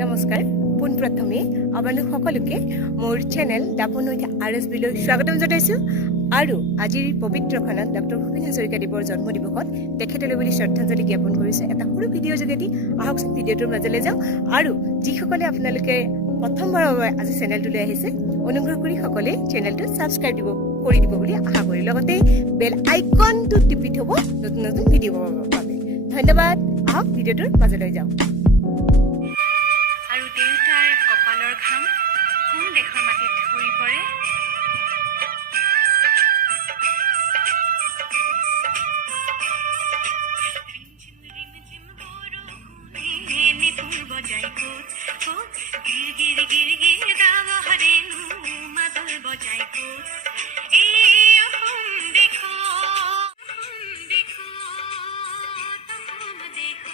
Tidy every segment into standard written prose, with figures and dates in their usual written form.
নমস্কাৰ পোনপ্ৰথমে আপোনালোক সকলোকে মোৰ চেনেল দাপন নৈথা RSBলৈ স্বাগতম জনাইছো আৰু আজিৰ পবিত্ৰখনত ডক্টৰ ভূপেন হাজৰিকাদেৱৰ জন্মদিৱসত তেখেতলৈ বুলি শ্ৰদ্ধাঞ্জলি জ্ঞাপন কৰিছো এটা সৰু ভিডিঅ' যোগেদি আহকচোন ভিডিঅ'টোৰ মাজলৈ যাওঁ আৰু যিসকলে আপোনালোকে প্ৰথমবাৰৰ বাবে আজি চেনেলটোলৈ আহিছে অনুগ্ৰহ কৰি সকলে চেনেলটো সাবস্ক্ৰাইব কৰি দিব বুলি আশা কৰি লগতে বেল আইকনটো টিপি থব নতুন নতুন ভিডিঅ' পাবৰ বাবে ধন্যবাদ আহক ভিডিঅ'টোৰ মাজলৈ যাওঁ আৰু দেউতাৰ কপালৰ ঘাম কোন দেশৰ মাটিত ধৰি পৰে বজাই কোত কোত গিৰ গিৰ গিৰ গিৰ দাব হৰেনো মাদল বজাই কোত এই অসম তসম দেখত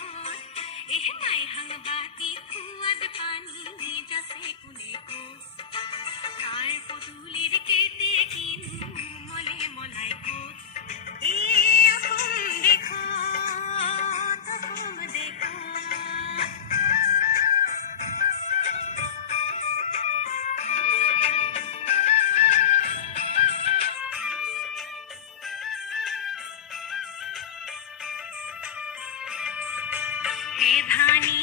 এহ মাই হাংবাতি খুৱাদ পানী যাছে কোনে কোত তাৰ পদুলিৰ কেতে কিনো মলে মলাই কোত এই অসম তসম দেখত এ ধানি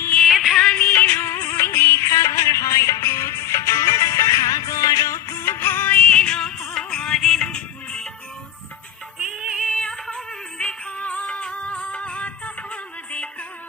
নৈ সাগৰ হয় কোত কোত সাগৰকো ভয় নকৰে নুশুনি কোত এই অসম দেখত অসম দেখত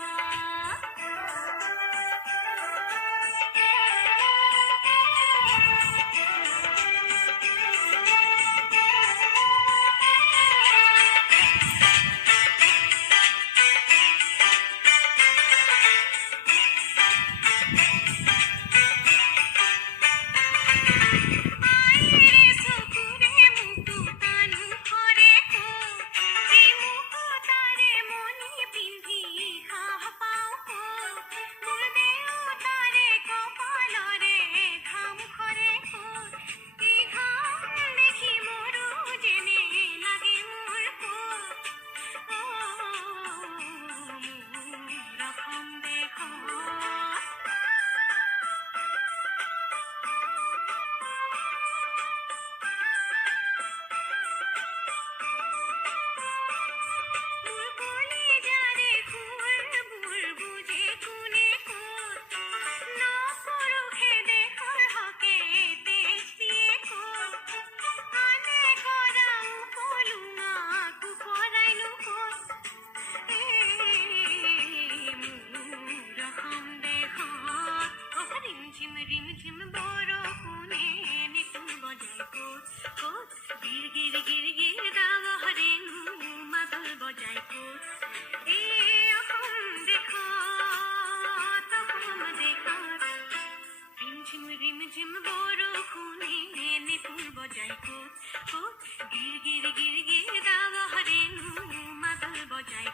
ঝিম বৰষুণে নিপুৰ বজাই কোত কোত গিৰ গিৰ গিৰ গিৰ দাব হৰেনো মাদল বজাই